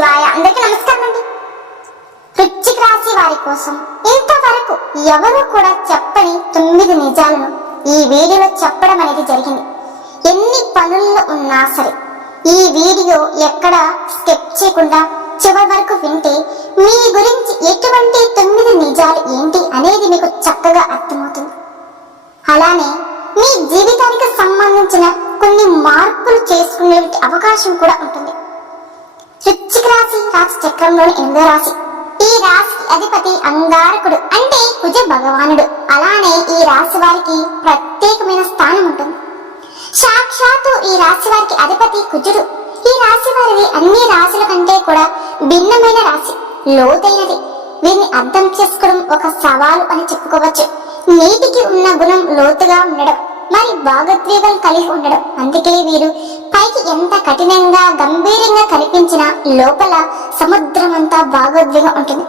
శివాయ. అందరికీ నమస్కారం అండి. వృశ్చిక రాశి వారి కోసం ఇంతవరకు ఎవరు కూడా చెప్పని తొమ్మిది నిజాలను ఈ వీడియోలో చెప్పడం అనేది జరిగింది. ఎన్ని పనుల్లో ఉన్నా సరే ఈ వీడియో ఎక్కడ స్కెప్ చేయకుండా చివరి వరకు వింటే మీ గురించి ఎటువంటి తొమ్మిది నిజాలు ఏంటి అనేది మీకు చక్కగా అర్థమవుతుంది. అలానే మీ జీవితానికి సంబంధించిన కొన్ని మార్పులు చేసుకునే అవకాశం కూడా ఉంటుంది. వృశ్చిక రాశి రాశి చక్రంలోని ఎనిమిదో రాశి. ఈ రాశి అధిపతి అంగారకుడు అంటే కుజ భగవానుడు. అలానే ఈ రాశి వారికి ప్రత్యేకమైన స్థానం ఉంటుంది. సాక్షాత్తు ఈ రాశి వారికి అధిపతి కుజుడు. ఈ రాశి వారిది అన్ని రాశుల కంటే కూడా భిన్నమైన రాశి లోతైనది. వీరిని అర్థం చేసుకోవడం ఒక సవాలు అని చెప్పుకోవచ్చు. నీటికి ఉన్న గుణం లోతుగా ఉండడం మరి భాగోద్వేగం కలిగి ఉండడం. అందుకే వీరు పైకి ఎంత కఠినంగా గంభీరంగా కనిపించినా లోపల సముద్రం అంతా భాగోద్వేగం ఉంటుంది.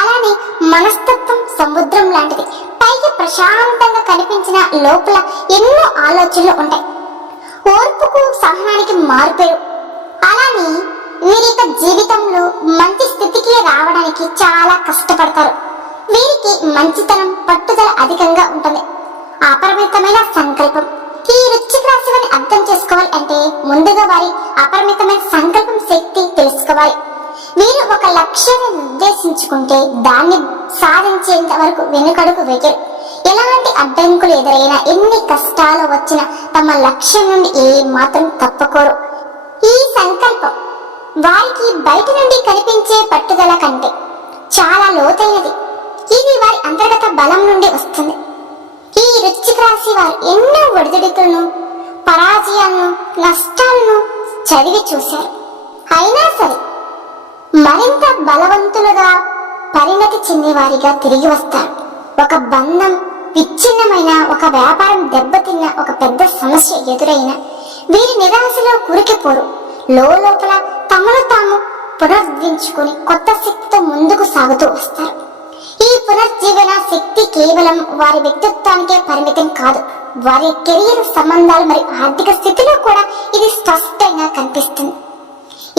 అలానే మనస్తత్వం సముద్రం లాంటిది. పైకి ప్రశాంతంగా కనిపించిన లోపల ఎన్నో ఆలోచనలు ఉంటాయి. ఓర్పుకు సహనానికి మారుపేరు. అలానే వీరి యొక్క జీవితంలో మంచి స్థితికి రావడానికి చాలా కష్టపడతారు. వీరికి మంచితనం పట్టుదల అధికంగా ఉంటుంది. అపరిమితమైన సంకల్పం. చేసుకోవాలి అంటే ముందుగా వారి అపరిమితమైన సంకల్పం శక్తి తెలుసుకోవాలి. వీరు ఒక లక్ష్యాన్ని నిర్దేశించుకుంటే దాన్ని సాధించేంత వరకు వెనుకడుగు వేయరు. ఎలాంటి అడ్డంకులు ఎదురైనా ఎన్ని కష్టాలు వచ్చినా తమ లక్ష్యం నుండి ఏ మాత్రం తప్పుకోరు. ఈ సంకల్పం వారికి బయట నుండి కనిపించే పట్టుదల కంటే చాలా లోతైనది. ఇది వారి అంతర్గత బలం నుండి వస్తుంది. ఈ వృశ్చిక రాశి వారు ఎన్నో ఒడిదుడుకులను పరాజయాలను నష్టాలను చదివి చూశారు. అయినా సరే మరింత బలవంతులుగా పరిణతి చెందేవారిగా తిరిగి వస్తారు. ఒక బంధం విచ్ఛిన్నమైన ఒక వ్యాపారం దెబ్బతిన్న ఒక పెద్ద సమస్య ఎదురైన వీరి నిరాశలో కురికిపోరు. లోపల తమను తాము పునరుద్ధరించుకుని కొత్త శక్తితో ముందుకు సాగుతూ వస్తారు. పునర్జీవన శక్తి కేవలం వారి వ్యక్తిత్వానికే పరిమితం కాదు. వారి కెరీర్ సంబంధాలు మరియు ఆర్థిక స్థితిలో కూడా ఇది స్పష్టంగా కనిపిస్తుంది.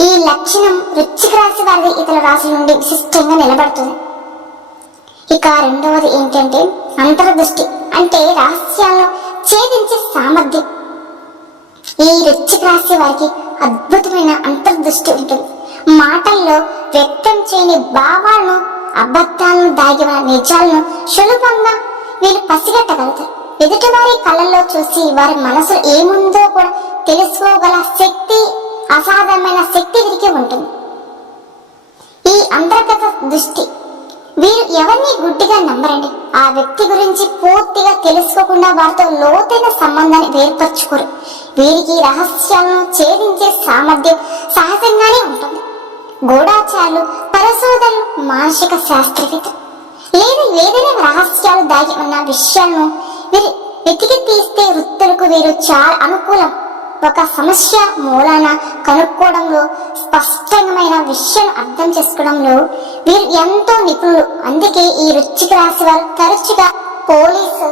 ఈ లక్షణం వృచ్చిక రాశి వారి ఇతర రాశుల నుండి విశిష్టంగా నిలబడుతుంది. ఇక రెండవది ఏంటంటే అంతర్దృష్టి అంటే రహస్యాల్లో ఛేదించే సామర్థ్యం. ఈ వృచ్చిక రాశి వారికి అద్భుతమైన అంతర్దృష్టి ఉంటుంది. మాటల్లో వ్యక్తం చేయని భావాలను అబద్ధాలను దాగి ఉన్న నిజాలను సులభంగా వీళ్ళు పసిగట్టగలుగుతారు ఎదుటివారి కళ్ళల్లో చూసి వారి మనసులో ఏముందో కూడా తెలుసుకోగల శక్తి అసాధారణమైన శక్తి వీరికి ఉంటుంది. ఈ అంతర్గత దృష్టి వీరు ఎవరిని గుడ్డిగా నమ్మరండి? ఆ వ్యక్తి గురించి పూర్తిగా తెలుసుకోకుండా వారితో లోతైన సంబంధాన్ని ఏర్పరచుకోరు వీరికి రహస్యాలను ఛేదించే సామర్థ్యం సహజంగానే ఉంటుంది. గూఢాచారులు పరిశోధనలు మానసిక శాస్త్రవేత్త. లేదా ఏదైనా రహస్యాలు దాగి ఉన్న విషయాలను వీరి వెతికి తీస్తే వృత్తులకు వీరు చాలా అనుకూలం. ఒక సమస్య మూలాన కనుక్కోవడంలో స్పష్టమైన విషయం అర్థం చేసుకోవడంలో వీరు ఎంతో నిపుణులు. అందుకే ఈ వృశ్చిక రాశి వారు తరచుగా పోలీసు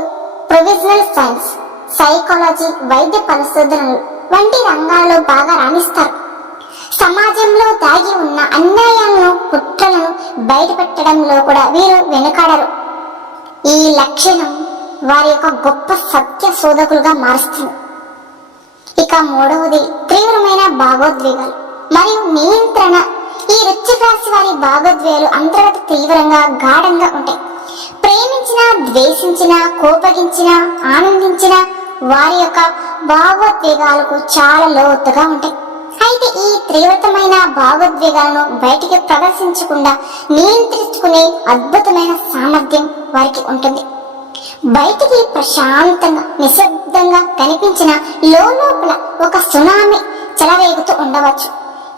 ప్రొవిజనల్ సైన్స్ సైకాలజీ వైద్య పరిశోధనలు వంటి రంగాల్లో బాగా రాణిస్తారు. సమాజంలో దాగి ఉన్న అన్యాయాలను కుట్రలను బయటపెట్టడంలో కూడా వీరు వెనుకాడరు. ఈ లక్షణం వారి యొక్క గొప్ప సత్య శోధకులుగా మారుస్తుంది. ఇక మూడవది తీవ్రమైన భాగోద్వేగాలు మరియు నియంత్రణ. ఈ వృశ్చిక రాశి వారి భాగోద్వేగాలు అంతర్గత తీవ్రంగా గాఢంగా ఉంటాయి. ప్రేమించిన ద్వేషించిన కోపగించిన ఆనందించిన వారి యొక్క భావోద్వేగాలకు చాలా లోతుగా ఉంటాయి. అయితే ఈ తీవ్రతమైన భావోద్వేగాలను బయటికి ప్రదర్శించకుండా నియంత్రించుకునే అద్భుతమైన సామర్థ్యం వారికి ఉంటుంది. బయటికి ప్రశాంతంగా నిశ్శబ్దంగా కనిపించిన లోపల ఒక సునామీ చెలరేగుతూ ఉండవచ్చు.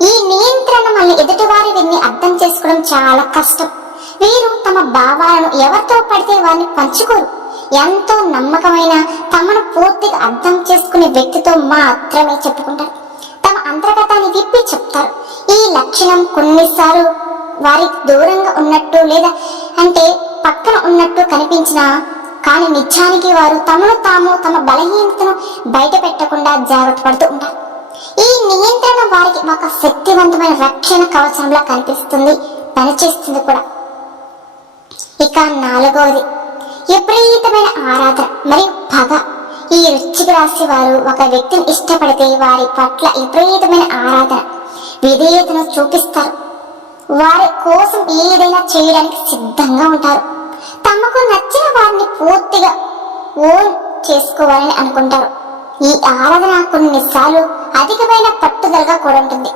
ఈ నియంత్రణ మన ఎదుటివారి వీరిని అర్థం చేసుకోవడం చాలా కష్టం. వీరు తమ భావాలను ఎవరితో పడితే వారిని పంచుకోరు. ఎంతో నమ్మకమైన తమను పూర్తిగా అర్థం చేసుకునే వ్యక్తితో మాత్రమే చెప్పుకుంటారు. తమ అంతర్గతాన్ని విప్పి చెప్తారు. ఈ లక్షణం కొన్నిసార్లు వారికి దూరంగా ఉన్నట్టు లేదా అంటే పక్కన ఉన్నట్టు కనిపించినా కానీ నిజానికి వారు తమను తాము తమ బలహీనతను బయట పెట్టకుండా జాగ్రత్త పడుతూ ఉంటారు. ఈ నియంత్రణ వారికి ఒక శక్తివంతమైన రక్షణ కవచంలా కనిపిస్తుంది పనిచేస్తుంది కూడా. ఇక నాలుగవది విపరీతమైన ఆరాధన మరియు పగ. ఈ వృశ్చిక రాశి వారు ఒక వ్యక్తిని ఇష్టపడితే వారి పట్ల విపరీతమైన ఆరాధన విధేయతను చూపిస్తారు. వారి కోసం ఏదైనా చేయడానికి సిద్ధంగా ఉంటారు. తమకు నచ్చిన వారిని పూర్తిగా ఓన్ చేసుకోవాలని అనుకుంటారు. ఈ ఆరాధన కొన్నిసార్లు అధికమైన పట్టుదలగా కూడా ఉంటుంది.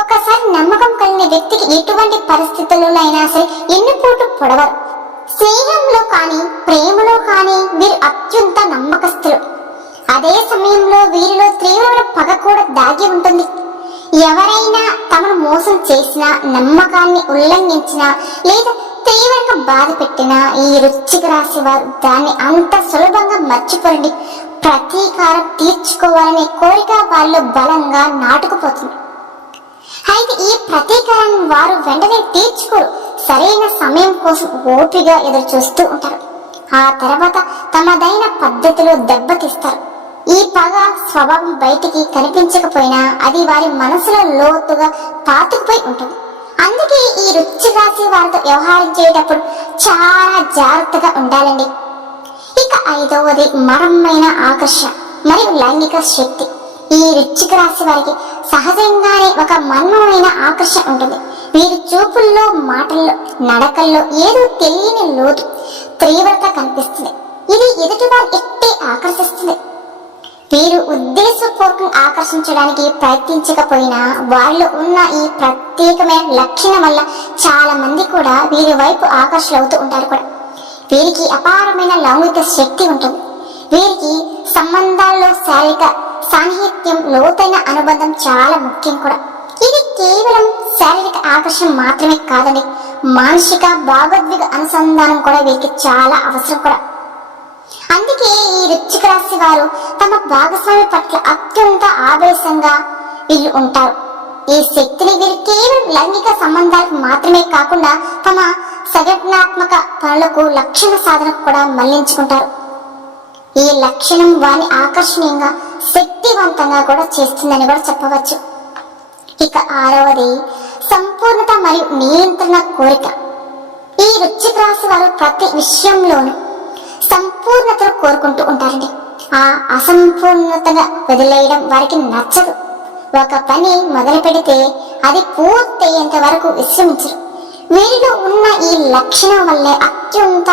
ఒక్కసారి నమ్మకం కలిగిన వ్యక్తికి ఎటువంటి పరిస్థితుల్లోనైనా సరే ఎన్నిపోటు పొడవరు. స్నేహంలో కానీ ప్రేమలో కానీ వీరు అత్యంత నమ్మకస్తులు. అదే సమయంలో వీరిలో తీవ్రమైన పగ కూడా దాగి ఉంటుంది. ఎవరైనా తమను మోసం చేసినా నమ్మకాన్ని ఉల్లంఘించినా లేదా తీవ్రంగా బాధ పెట్టినా ఈ రుచికి రాశి వారు దాన్ని అంత సులభంగా మర్చిపోండి ప్రతీకారం తీర్చుకోవాలనే కోరిక వాళ్ళు బలంగా నాటుకుపోతుంది. అయితే ఈ ప్రతీకారాన్ని వారు వెంటనే తీర్చుకోరు. సరైన సమయం కోసం ఓపిగా ఎదురు చూస్తూ ఉంటారు. ఆ తర్వాత తమదైన పద్ధతిలో దెబ్బతీస్తారు. ఈ పగ స్వభావం బయటికి కనిపించకపోయినా అది వారి మనసులో లోతుగా పాతుకుపోయి ఉంటుంది. అందుకే ఈ రుచి రాశి వారితో వ్యవహరించేటప్పుడు చాలా జాగ్రత్తగా ఉండాలండి. ఇక ఐదవది మరమైన ఆకర్షణ మరియు లైంగిక శక్తి. ఈ రుచిక రాశి వారికి సహజంగానే ఒక మన్మమైన ఆకర్షణ ఉంటుంది. వీరి చూపుల్లో మాటల్లో నడకల్లో ఏదో తెలియని లోతు తీవ్రత కనిపిస్తుంది. ఇది ఎదుటివారు ఎట్టే ఆకర్షిస్తుంది. వీరు ఉద్దేశపూర్వకం ఆకర్షించడానికి ప్రయత్నించకపోయినా వారిలో ఉన్న ఈ ప్రత్యేకమైన లక్షణం వల్ల చాలా మంది కూడా వీరి వైపు ఆకర్షితులవుతూ ఉంటారు కూడా. వీరికి అపారమైన లౌకిక శక్తి ఉంటుంది. వీరికి సంబంధాల్లో శారీరక సాహిత్యం లోతైన అనుబంధం చాలా ముఖ్యం కూడా. కేవలం శారీరక ఆకర్షణ మాత్రమే కాదండి. మానసిక భావోద్వేగ అనుసంధానం కూడా వీరికి చాలా అవసరం కూడా. అందుకే ఈ రుచిక రాశి వారు తమ భాగస్వామి పట్ల అత్యంత ఆవేశంగా వీళ్ళు ఉంటారు. ఈ శక్తిని వీరు కేవలం లైంగిక సంబంధాలకు మాత్రమే కాకుండా తమ సంఘటనాత్మక పనులకు లక్షణ సాధనకు కూడా మళ్ళించుకుంటారు. ఈ లక్షణం వారిని ఆకర్షణీయంగా శక్తివంతంగా కూడా చేస్తుందని కూడా చెప్పవచ్చు. ఇక ఆరవది సంపూర్ణత మరియు నియంత్రణ కోరిక. ఈ వృశ్చిక రాశి వారు ప్రతి విషయంలోనూ సంపూర్ణతను కోరుకుంటూ ఉంటారండి. ఆ అసంపూర్ణతగా వదిలేయడం వారికి నచ్చదు. ఒక పని మొదలు పెడితే అది పూర్తయ్యేంత వరకు విశ్రమించరు. వీరిలో ఉన్న ఈ లక్షణం వల్లే అత్యంత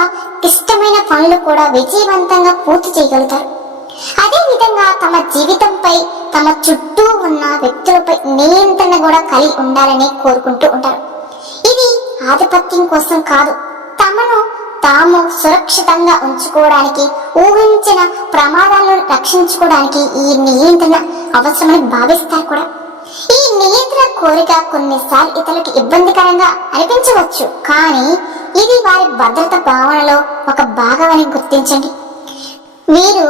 ఇష్టమైన పనులు కూడా విజయవంతంగా పూర్తి చేయగలుగుతారు. అదే విధంగా తమ జీవితంపై తమ చుట్టూ ఉన్న వ్యక్తులపై నియంత్రణ కూడా కలిగి ఉండాలని కోరుకుంటూ ఉంటారు. ఇది ఆధిపత్యం కోసం కాదు తమను తాము సురక్షితంగా ఉంచుకోవడానికి ఊహించిన ప్రమాదాలను రక్షించుకోవడానికి ఈ నియంత్రణ అవసరమని భావిస్తారు కూడా. ఈ నియంత్రణ కోరిక కొన్నిసార్లు ఇతరులకు ఇబ్బందికరంగా అనిపించవచ్చు కానీ ఇది వారి భద్రత భావనలో ఒక భాగమని గుర్తించండి. మీరు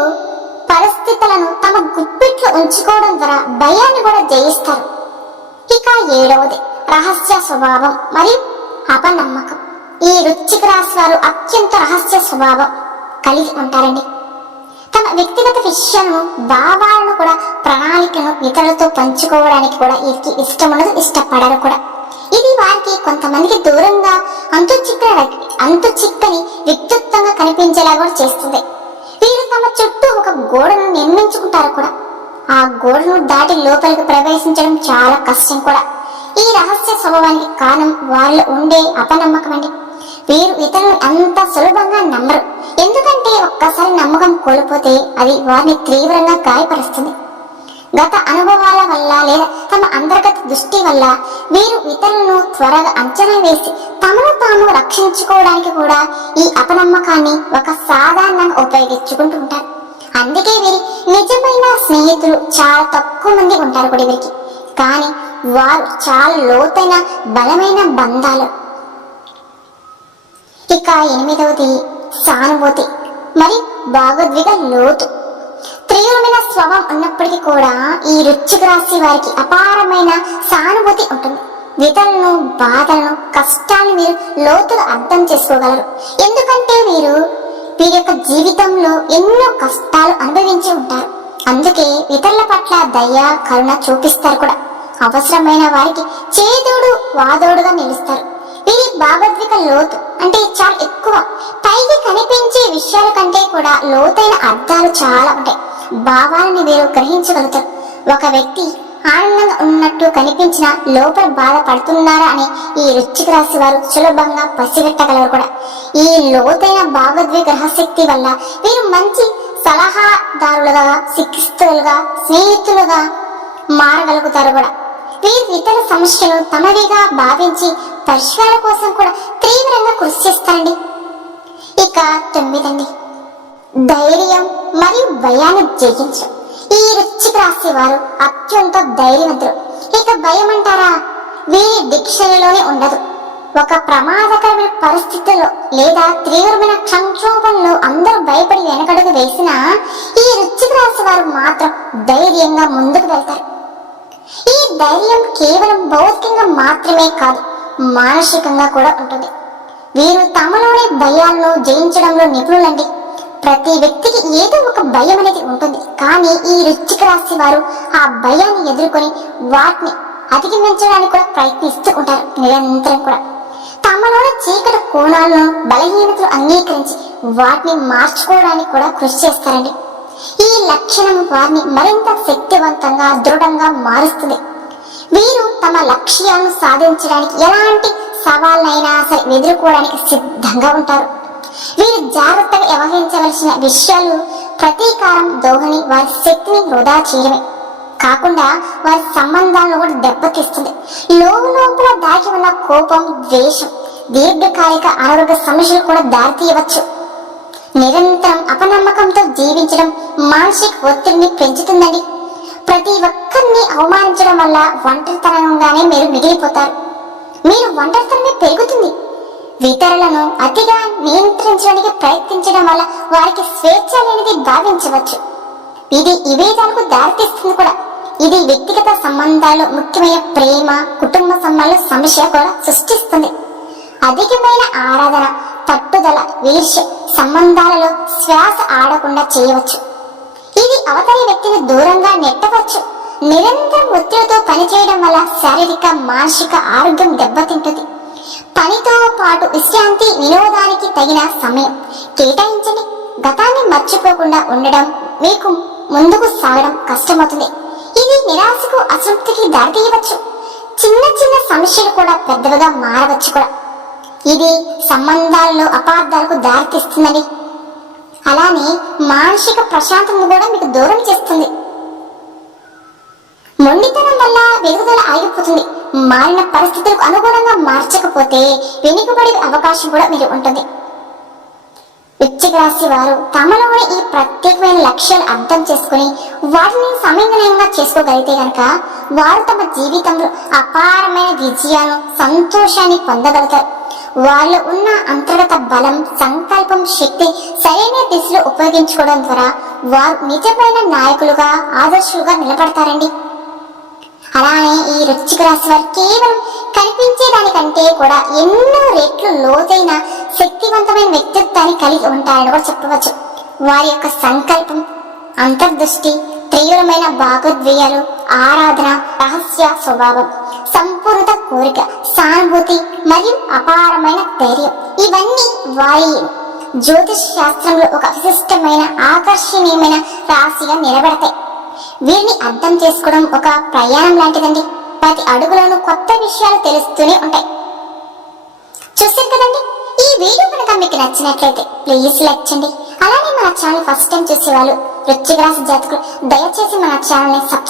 పరిస్థితులను తమ గుప్పిట్లో ఉంచుకోవడం ద్వారా భయాన్ని కూడా జయిస్తారు. ఇక ఏడవది రహస్య స్వభావం మరియు అపనమ్మకం. ఈ రుచిక రాశి వారు అత్యంత రహస్య స్వభావం కలిగి ఉంటారండి. తమ వ్యక్తిగత విషయాలను భావాలను కూడా ప్రణాళికను ఇతరులతో పంచుకోవడానికి కూడా వీరికి ఇష్టం ఉండదు ఇష్టపడరు కూడా. ఇది వారికి కొంతమందికి దూరంగా అంతు చిక్కని అంతు చిక్కని వ్యక్తిత్వంగా కనిపించేలా కూడా చేస్తుంది. తమ చుట్టూ ఒక గోడను నిర్మించుకుంటారు కూడా. ఆ గోడను దాటి లోపలికి ప్రవేశించడం చాలా కష్టం కూడా. ఈ రహస్య స్వభావానికి కారణం వారిలో ఉండే అపనమ్మకం అండి. వీరు ఇతరులు అంత సులభంగా నమ్మరు. ఎందుకంటే ఒక్కసారి నమ్మకం కోల్పోతే అది వారిని తీవ్రంగా గాయపరుస్తుంది. గత అనుభవాల వల్ల లేదా తమ అంతర్గత దృష్టి వల్ల వీరు ఇతరులను త్వరగా అంచనా వేసి తమను తాము రక్షించుకోవడానికి కూడా ఈ అపనమ్మకాన్ని ఒక సాధారణంగా ఉపయోగించుకుంటూ ఉంటారు. అందుకే వీరి నిజమైన స్నేహితులు చాలా తక్కువ మంది ఉంటారు కూడా వీరికి. కానీ వారు చాలా లోతైన బలమైన బంధాలు. ఇక ఎనిమిదవది సానుభూతి. మరి భాగోద్వేగ లోతు. తీవ్రమైన స్వభావం ఉన్నప్పటికీ కూడా ఈ రుచిక రాశి వారికి అపారమైన సానుభూతి ఉంటుంది. ఇతరులను బాధలను కష్టాన్ని మీరు లోతుగా అర్థం చేసుకోగలరు. ఎందుకంటే వీరు వీరి యొక్క జీవితంలో ఎన్నో కష్టాలు అనుభవించి ఉంటారు. అందుకే ఇతరుల పట్ల దయ కరుణ చూపిస్తారు కూడా. అవసరమైన వారికి చేదోడు వాదోడుగా నిలుస్తారు. వీరి భావద్విక లోతు అంటే చాలా ఎక్కువ. పైకి కనిపించే విషయాల కంటే కూడా లోతైన అర్థాలు చాలా ఉంటాయి. భావాలని వీరు గ్రహించగలుగుతారు. ఒక వ్యక్తి ఆనందంగా ఉన్నట్టు కనిపించిన లోపల బాధపడుతున్నారా అని ఈ రుచికి రాశి వారు సులభంగా పసిగట్టగలరు కూడా. ఈ లోతైన భావద్వేగ గ్రహశక్తి వల్ల వీరు మంచి సలహాదారులుగా శిక్షిస్తులుగా స్నేహితులుగా మారగలుగుతారు కూడా. వీరు ఇతర సమస్యలు తమవిగా భావించి పరిష్కార కోసం కూడా తీవ్రంగా కృషి చేస్తారండి. ఇక తొమ్మిదండి. ధైర్యం మరియు భయాన్ని జయించు. ఈ రుచికి రాసే వారు అత్యంత ధైర్యవంతులు. ఇక భయం అంటారా వీరి డిక్షనరీలోనే ఉండదు. ఒక ప్రమాదకరమైన పరిస్థితుల్లో లేదా తీవ్రమైన సంక్షోభంలో అందరూ భయపడి వెనకడుగు వేసినా ఈ రుచికి రాసే వారు మాత్రం ధైర్యంగా ముందుకు వెళ్తారు. ఈ ధైర్యం కేవలం భౌతికంగా మాత్రమే కాదు మానసికంగా కూడా ఉంటుంది. వీరు తమలోని భయాలను జయించడంలో నిపుణులండి. ప్రతి వ్యక్తికి ఏదో ఒక భయం అనేది ఉంటుంది. కానీ ఈ రుచిక రాశి వారు ఆ భయాన్ని ఎదుర్కొని వాటిని అధిగమించడానికి కూడా ప్రయత్నిస్తూ ఉంటారు. నిరంతరం కూడా. తమలోని చీకటి కోణాలను బలహీనతలు అంగీకరించి వాటిని మార్చుకోవడానికి కూడా కృషి చేస్తారండి. ఈ లక్షణం వారిని మరింత శక్తివంతంగా దృఢంగా మారుస్తుంది. వీరు తమ లక్ష్యాలను సాధించడానికి ఎలాంటి సవాళ్ళైనా సరే ఎదుర్కోవడానికి సిద్ధంగా ఉంటారు. వీరు జాగ్రత్తగా వ్యవహరించవలసిన విషయాలు ప్రతీకారం దోహని వారి శక్తిని వృధా చేయడమే. కాకుండా వారి సంబంధాలను కూడా దెబ్బతీస్తుంది. లోపల దాగి ఉన్న కోపం ద్వేషం దీర్ఘకాలిక అనారోగ్య సమస్యలు కూడా దారితీయవచ్చు నిరంతరం అపనమ్మకంతో జీవించడం మానసిక ఒత్తిడిని పెంచుతుందండి. ప్రతి ఒక్కరిని అవమానించడం వల్ల ఒంటరితనంగానే మీరు మిగిలిపోతారు. మీరు ఒంటరితనమే పెరుగుతుంది. ఇతరులను అతిగా నియంత్రించడానికి ప్రయత్నించడం వల్ల వారికి స్వేచ్ఛ లేనిది భావించవచ్చు. ఇది విభేదాలకు దారితీస్తుంది కూడా. ఇది వ్యక్తిగత సంబంధాలు ముఖ్యమైన ప్రేమ కుటుంబ సంబంధాలు సమస్య కూడా సృష్టిస్తుంది. అధికమైన ఆరాధన పట్టుదల వీర్ష్య సంబంధాలలో శ్వాస ఆడకుండా చేయవచ్చు. ఇది అవతలి వ్యక్తిని దూరంగా నెట్టవచ్చు నిరంతరం ఒత్తిడితో పనిచేయడం వల్ల శారీరక మానసిక ఆరోగ్యం దెబ్బతింటుంది. పనితో పాటు విశ్రాంతి వినోదానికి తగిన సమయం. కేటాయించండి. గతాన్ని మర్చిపోకుండా ఉండడం మీకు ముందుకు సాగడం కష్టమవుతుంది. ఇది నిరాశకు అసంతృప్తికి దారితీయవచ్చు. చిన్న చిన్న సమస్యలు కూడా పెద్దవిగా మారవచ్చు కూడా. ఇది సంబంధాలలో అపార్థాలకు దారితీస్తుందని. అలానే మానసిక ప్రశాంతతను కూడా మీకు దూరం చేస్తుంది. మొండితనం వల్ల వెలుగుదల ఆగిపోతుంది. మారిన పరిస్థితులకు అనుగుణంగా మార్చకపోతే వెనుకబడే అవకాశం కూడా మీరు ఉంటుంది. వృశ్చిక రాశి వారు తమలోని ఈ ప్రత్యేకమైన లక్ష్యాలు అర్థం చేసుకుని వాటిని సమన్వయంగా చేసుకోగలిగితే కనుక వారు తమ జీవితంలో అపారమైన విజయాలను సంతోషాన్ని పొందగలుగుతారు. వారిలో ఉన్న అంతర్గత బలం సంకల్పం శక్తి సరైన దిశలో ఉపయోగించుకోవడం ద్వారా వారు నిజమైన నాయకులుగా ఆదర్శులుగా నిలబడతారండి. అలానే ఈ రుచిక రాశి వారు కేవలం కనిపించే దానికంటే కూడా ఎన్నో రెట్లు లోతైన శక్తివంతమైన వ్యక్తిత్వాన్ని కలిగి ఉంటారని కూడా చెప్పవచ్చు. వారి యొక్క సంకల్పం అంతర్దృష్టి తీవ్రమైన భాగోద్వేయాలు ఆరాధన రహస్య స్వభావం సంపూర్ణత కోరిక సానుభూతి మరియు అపారమైన ధైర్యం ఇవన్నీ వారి జ్యోతిష్ శాస్త్రంలో ఒక విశిష్టమైన ఆకర్షణీయమైన రాశిగా నిలబడతాయి. వీరిని అర్థం చేసుకోవడం ఒక ప్రయాణం లాంటిదండి. ప్రతి అడుగులోనూ కొత్త విషయాలు తెలుస్తూనే ఉంటాయి. చూసారు కదండి? ఈ వీడియో కనుక మీకు నచ్చినట్లయితే ప్లీజ్ లైక్ చేయండి. అలానే మన ఛానల్ ఫస్ట్ టైం చూసేవాళ్ళు వాళ్ళు రాశి జాతకులు దయచేసి మన ఛానల్ని సబ్స్క్రైబ్